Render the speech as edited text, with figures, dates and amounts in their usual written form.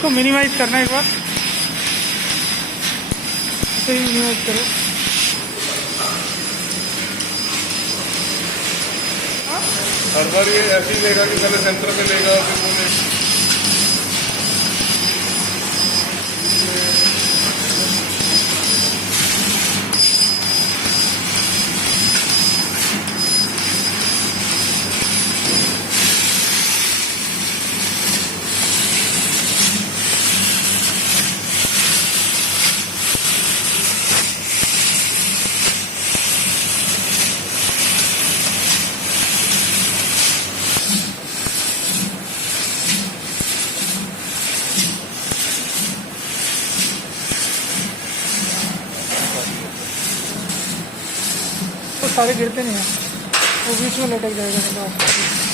इसको मिनिमाइज करना है एक बार, इसे ही मिनिमाइज करो। हर बार ये ऐसे ही लेगा कि पहले सेंटर पे लेगा फिर वो लेगा। तो सारे गिरते नहीं हैं, वो बीच में लटक जाएगा।